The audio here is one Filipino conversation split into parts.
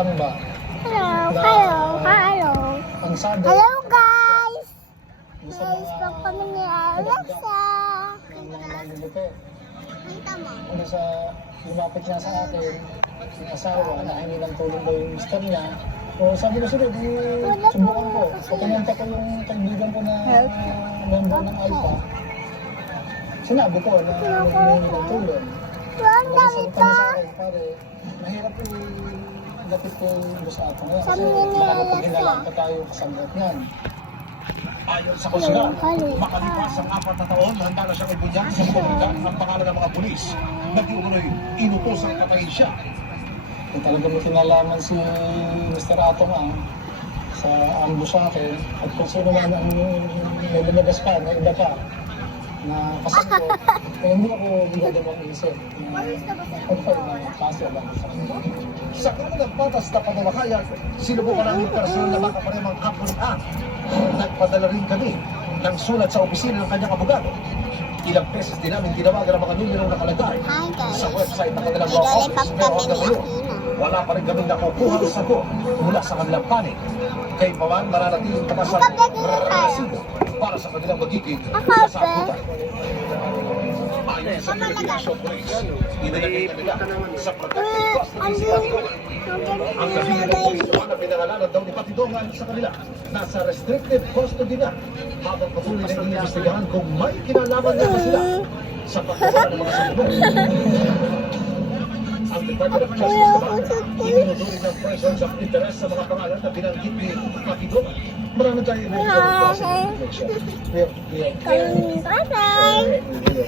Ano ba? Hello. Ang sabi, Hello guys! gusto Guys, kami ni Alexa. Ano sa lumapit niya sa akin, yung asawa, na hingi ng tulong daw yung mister niya. So sabi ko, sige, subukan ko. So pinunta ko yung kaibigan ko na member ng ALPA. Sinabi ko na humingi ng tulong. Nagsalita niya sa akin, pare, mahirap lapit ko yung sa atin ngayon. Kasi makakapag-inalang pa tayo kasanggot niyan. Ayon sa kusina, makalipas ang 4 na taon, handa na siyang ibigyan sa komunidad ang pangalan ng mga pulis. Nag-uuloy, inutos ang patayin siya. Kung talaga may kinalaman si Mr. Atong sa ambush sa akin, at kung sino man ang may lumabas pa, na iba pa, na kasama ko, kaya hindi ako ginagawang isip. Pag-file na kaso lang sa kanila. Sa kanan ng patas na pamamahayag, sinubukan namin personal na makaparemang kapulitan. Nagpadala rin kami ng sulat sa opisina ng kanyang abogado. Ilang beses din namin tinawagan ang mga numero nakalagay sa website ng kanilang law office. Pero hanggang ngayon, wala pa rin kaming nakukuha ng sagot mula sa kanilang panig. Kaya pa man, mananatiling takasang resibo para sa kanilang magiging kasagutan. Ayon sa Philippine National Police, inilagay na nila sa protected custody si Atong. Ang kabilang ng police na pinangalanan daw ni Patidongan sa kanila, nasa restricted custody na habang patuloy na iniimbestigahan kung may kinalaman nga ba sila sa pagkawa ng mga sabunan. Ang Department of Justice naman, itinuturi ng persons of interest sa mga pangalan na binanggit ni Patidongan. Marami tayo na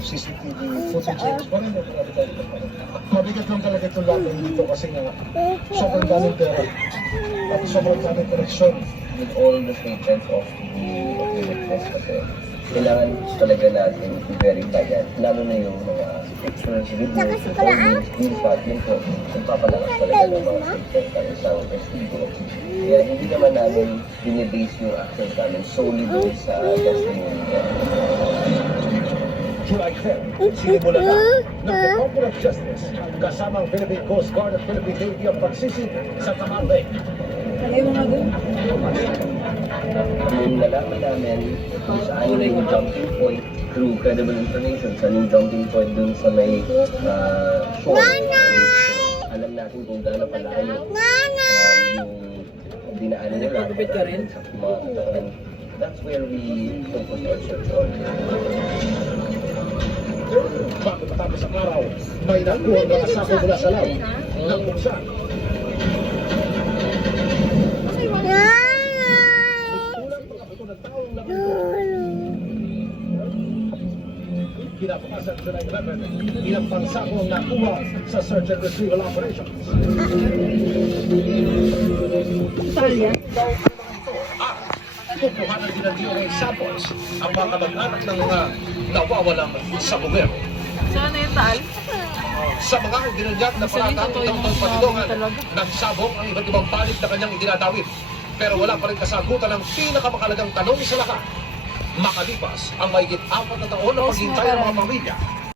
CCTV footage. Marami tayo. Mabigat lang talaga itong laban dito kasi nga sobrang daming pera at sobrang daming koneksyon. With all the statements of the witness kasi kailangan talaga natin i-verify yan. Lalo na yung mga pictures, videos, screenshot, yun po, nagpapalakas talaga ng mga statements ng isang testigo. Kaya hindi naman namin binibase yung actions namin solely dun sa testimony niya. July 10, sinimula na ng Department of Justice kasama ang Philippine Coast Guard at Philippine Navy ang pagsisig sa Tamar Lake. Nung nalaman namin kung saan yung jumping point through credible information, saan yung jumping point dun sa may shore. Alam natin kung gaano kalayo yung dinaanan nila. That's where we focus our search on. Bago matapos ang araw, may nakuha ang mga sako mula sa law ng buksan. Kulang mga buto ng taong laman ko. Kinabukasan July 11, ilang pangsako ang nakuha sa search and retrieval operations. Kukuhanan din ng DNA samples ang mga kamag-anak ng mga nawawalang sabongero. Saan yung tal? Sa mga ginanyak na paratang ng Patidongan, nagsabong ang iba't ibang panig na kanyang idinadawit. Pero wala pa rin kasagutan ang pinakamakalagang tanong sa lahat. Makalipas ang mahigit 4 na taon na paghintay ng mga pamilya